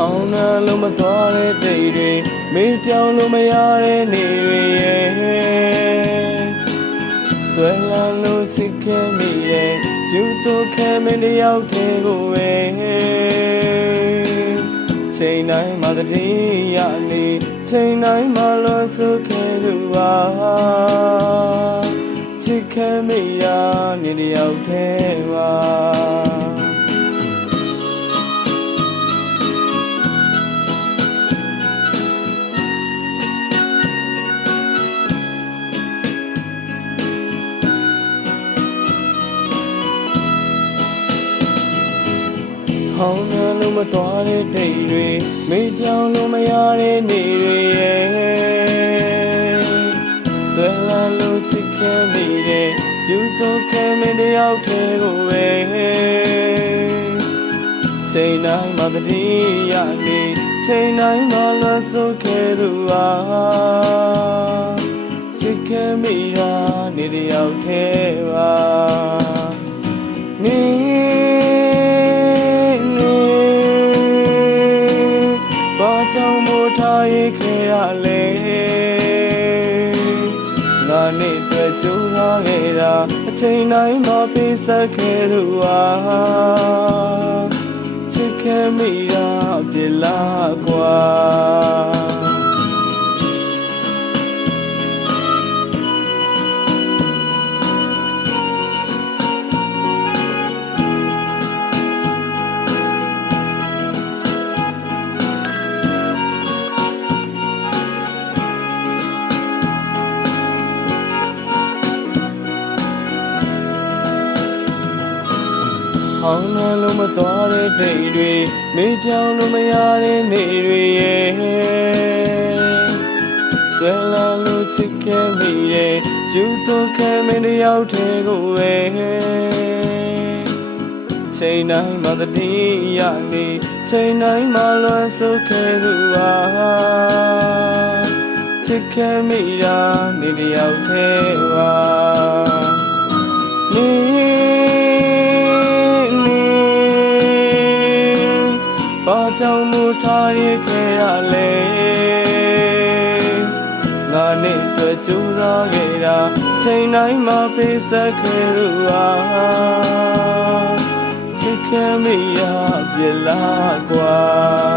အောင်နာလို့မသွားတဲ့တိတ်တွေမေးပြောင်းလို့မရတဲ့နေတွေရဲ့ဆွဲလန်းလို့ချစ်ခဲ့မိရဲ့ယူတော့ခဲမင်းတယောက်တည်းကိုပဲချိန်တိုင်းမှာတည်းရနေချိန်တိုင်းမှာလို့ဆိုခဲ့လို့ပါချစ်ခဲ့မိရာနေတယောက်တည်းပါဟောင်းနာလို့မသွားတဲ့တိတ်တွေမေးပြောင်းလို့မရတဲ့နေတွေရဲ့ဆွဲလန်းလို့ချစ်ခဲ့မိတဲ့ယူတော့ခဲမင်းတယောက်တည်းကိုပဲချိန်တိုင်းမှာတည်းရနေချိန်တိုင်းမှာလို့ဆိုခဲ့လို့ပါချစ်ခဲ့မိတာနေတယောက်တည်းပါနေထားရခဲ့ရလေငါနဲ့တွေ့ကြုံရခဲ့တာအချိန်တိုင်းမှာပေးဆက်ခဲ့လို့ပါချစ်ခဲ့မိတာပြလားကွာအောင်နာလို့မသွားတဲ့တိတ်တွေမေးပြောင်းလို့မရတဲ့နေတွေရဲ့ဆွဲလန်းလို့ချစ်ခဲ့မိတဲ့ယူတော့ခဲမင်းတယောက်တည်းကိုပဲချိန်တိုင်းမှာတည်းရနေချိန်တိုင်းမှာလွန်ဆိုခဲ့လို့ပါချစ်ခဲ့မိတာနေတယောက်တည်းပါနေဘာကြောင့်မို့ထားရခဲ့ရလဲငါနဲ့တွေ့ကြုံရခဲ့တာချိန်တိုင်းမှာပေးဆက်ခဲ့လို့ပါချစ်ခဲ့မိရပြလားကွာ